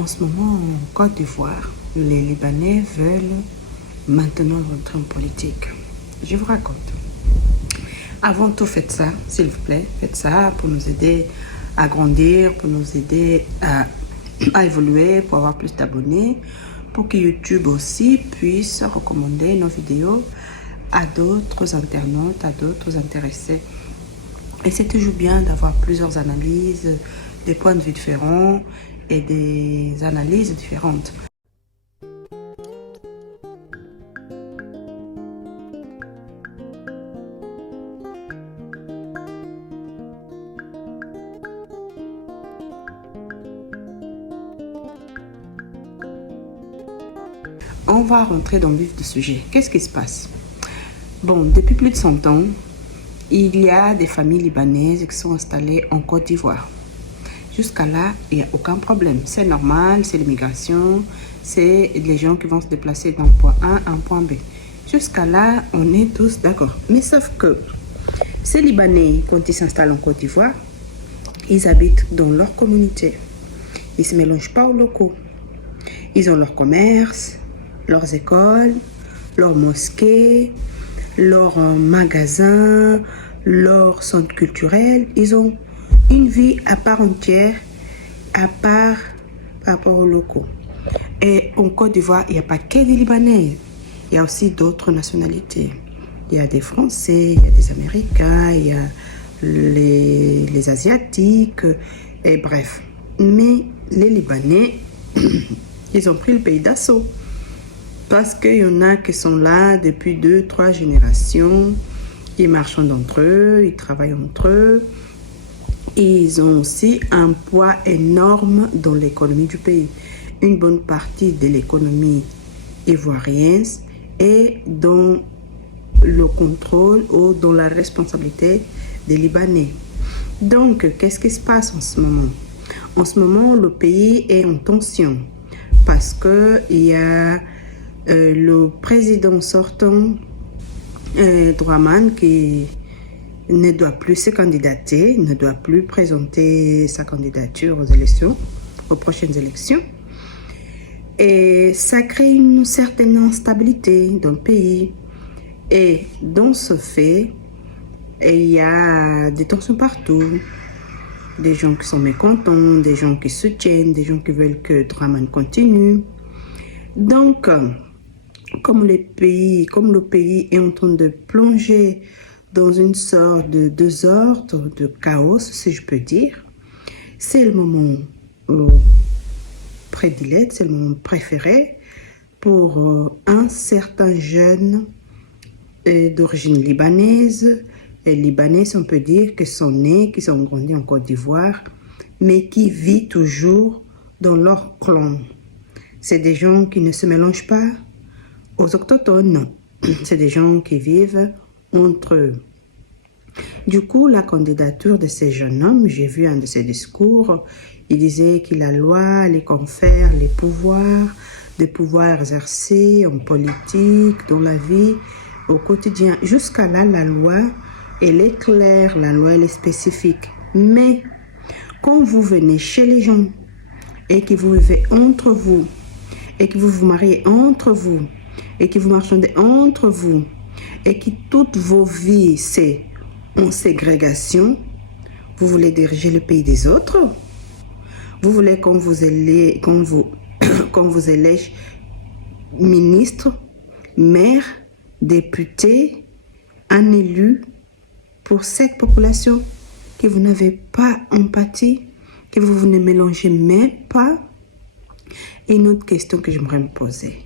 En ce moment, en Côte d'Ivoire, les Libanais veulent maintenant rentrer en politique. Je vous raconte. Avant tout, faites ça, s'il vous plaît. Faites ça pour nous aider à grandir, pour nous aider à évoluer, pour avoir plus d'abonnés, pour que YouTube aussi puisse recommander nos vidéos à d'autres internautes, à d'autres intéressés. Et c'est toujours bien d'avoir plusieurs analyses, des points de vue différents et des analyses différentes. On va rentrer dans le vif du sujet. Qu'est-ce qui se passe? Bon, depuis plus de 100 ans, il y a des familles libanaises qui sont installées en Côte d'Ivoire. Jusqu'à là, il n'y a aucun problème. C'est normal, c'est l'immigration, c'est les gens qui vont se déplacer d'un point A à un point B. Jusqu'à là, on est tous d'accord. Mais sauf que ces Libanais, quand ils s'installent en Côte d'Ivoire, ils habitent dans leur communauté. Ils ne se mélangent pas aux locaux. Ils ont leur commerce, leurs écoles, leurs mosquées, leurs magasins, leurs centres culturels. Ils ont une vie à part entière, à part par rapport aux locaux. Et en Côte d'Ivoire, il n'y a pas que des Libanais. Il y a aussi d'autres nationalités. Il y a des Français, il y a des Américains, il y a les Asiatiques, et bref. Mais les Libanais, ils ont pris le pays d'assaut. Parce qu'il y en a qui sont là depuis 2-3 générations. Ils marchent entre eux, ils travaillent entre eux. Et ils ont aussi un poids énorme dans l'économie du pays. Une bonne partie de l'économie ivoirienne est dans le contrôle ou dans la responsabilité des Libanais. Donc, qu'est-ce qui se passe en ce moment? En ce moment, le pays est en tension parce qu'il y a le président sortant, Dramane, qui ne doit plus se candidater, ne doit plus présenter sa candidature aux élections, aux prochaines élections. Et ça crée une certaine instabilité dans le pays. Et dans ce fait, il y a des tensions partout. Des gens qui sont mécontents, des gens qui soutiennent, des gens qui veulent que Dramane continue. Donc, comme le pays est en train de plonger dans une sorte de désordre, de chaos, si je peux dire, c'est le moment prédilecte, c'est le moment préféré pour un certain jeune d'origine libanaise, et libanais, on peut dire, qui sont nés, qui sont grandis en Côte d'Ivoire, mais qui vivent toujours dans leur clan. C'est des gens qui ne se mélangent pas aux autochtones, non. C'est des gens qui vivent entre eux. Du coup, la candidature de ces jeunes hommes, j'ai vu un de ses discours, il disait que la loi les confère les pouvoirs, des pouvoirs exercés en politique, dans la vie, au quotidien. Jusqu'à là, la loi, elle est claire, la loi, elle est spécifique. Mais quand vous venez chez les gens et que vous vivez entre vous, et que vous vous mariez entre vous, et que vous marchandez entre vous, et que toutes vos vies, c'est en ségrégation, vous voulez diriger le pays des autres? Vous voulez qu'on vous élève ministre, maire, député, un élu pour cette population que vous n'avez pas empathie, que vous ne mélangez même pas? Et une autre question que j'aimerais me poser.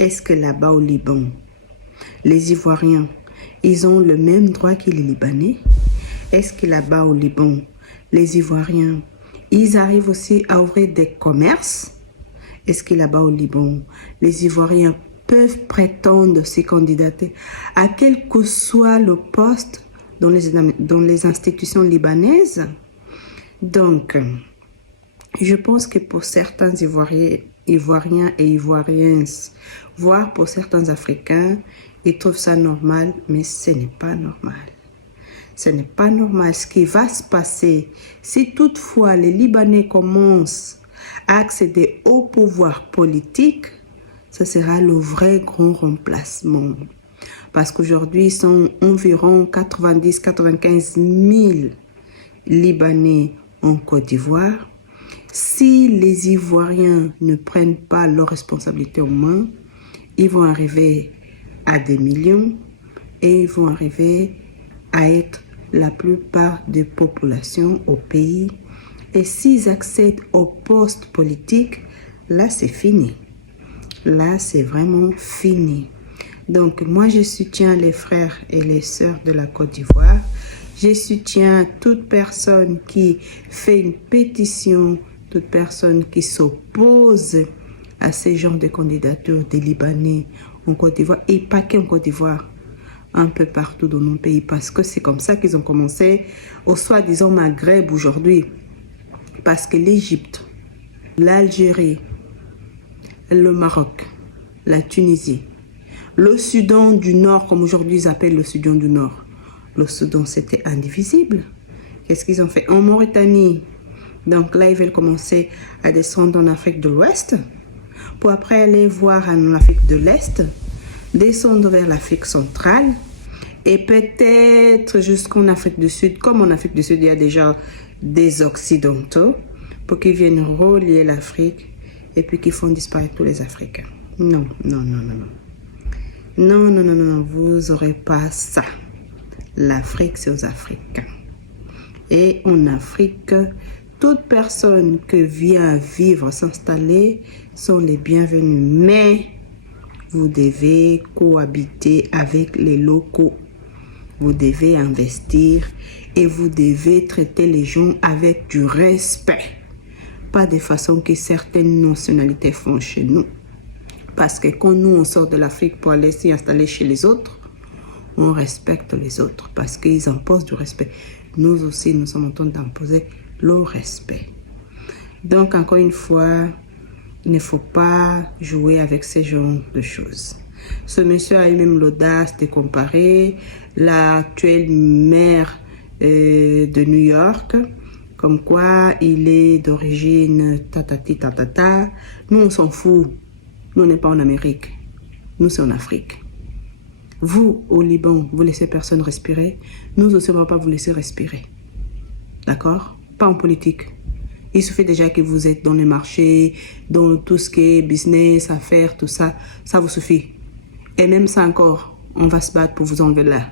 Est-ce que là-bas au Liban, les Ivoiriens, ils ont le même droit que les Libanais? Est-ce que là-bas au Liban, les Ivoiriens, ils arrivent aussi à ouvrir des commerces? Est-ce que là-bas au Liban, les Ivoiriens peuvent prétendre se candidater à quel que soit le poste dans les institutions libanaises? Donc, je pense que pour certains Ivoiriens et Ivoiriennes, voire pour certains Africains, ils trouvent ça normal, mais ce n'est pas normal. Ce n'est pas normal. Ce qui va se passer, si toutefois les Libanais commencent accéder au pouvoir politique, ça sera le vrai grand remplacement. Parce qu'aujourd'hui, ils sont environ 90-95 000 Libanais en Côte d'Ivoire. Si les Ivoiriens ne prennent pas leurs responsabilités en main, ils vont arriver à des millions et ils vont arriver à être la plupart des populations au pays. Et s'ils accèdent au poste politique, là c'est fini. Là c'est vraiment fini. Donc moi je soutiens les frères et les sœurs de la Côte d'Ivoire. Je soutiens toute personne qui fait une pétition, toute personne qui s'oppose à ces genres de candidatures des Libanais en Côte d'Ivoire et pas qu'en Côte d'Ivoire, un peu partout dans nos pays, parce que c'est comme ça qu'ils ont commencé au soi-disant Maghreb aujourd'hui. Parce que l'Égypte, l'Algérie, le Maroc, la Tunisie, le Soudan du Nord, comme aujourd'hui ils appellent le Soudan du Nord, le Soudan c'était indivisible. Qu'est-ce qu'ils ont fait en Mauritanie? Donc là, ils veulent commencer à descendre en Afrique de l'Ouest, pour après aller voir en Afrique de l'Est, descendre vers l'Afrique centrale, et peut-être jusqu'en Afrique du Sud. Comme en Afrique du Sud, il y a déjà des Occidentaux, pour qu'ils viennent relier l'Afrique, et puis qu'ils font disparaître tous les Africains. Non, non, non, non, non. Non, non, non, non, vous n'aurez pas ça. L'Afrique, c'est aux Africains. Et en Afrique, toute personne qui vient vivre, s'installer, sont les bienvenus. Mais vous devez cohabiter avec les locaux. Vous devez investir et vous devez traiter les gens avec du respect. Pas de façon que certaines nationalités font chez nous. Parce que quand nous, on sort de l'Afrique pour aller s'y installer chez les autres, on respecte les autres parce qu'ils imposent du respect. Nous aussi, nous sommes en train d'imposer le respect. Donc, encore une fois, il ne faut pas jouer avec ces genres de choses. Ce monsieur a eu même l'audace de comparer l'actuel maire de New York, comme quoi il est d'origine tatati tatata. Nous, on s'en fout. Nous, on n'est pas en Amérique. Nous, c'est en Afrique. Vous, au Liban, vous laissez personne respirer. Nous aussi, on ne va pas vous laisser respirer. D'accord? Pas en politique. Il suffit déjà que vous êtes dans les marchés, dans tout ce qui est business, affaires, tout ça. Ça vous suffit. Et même ça encore, on va se battre pour vous enlever là.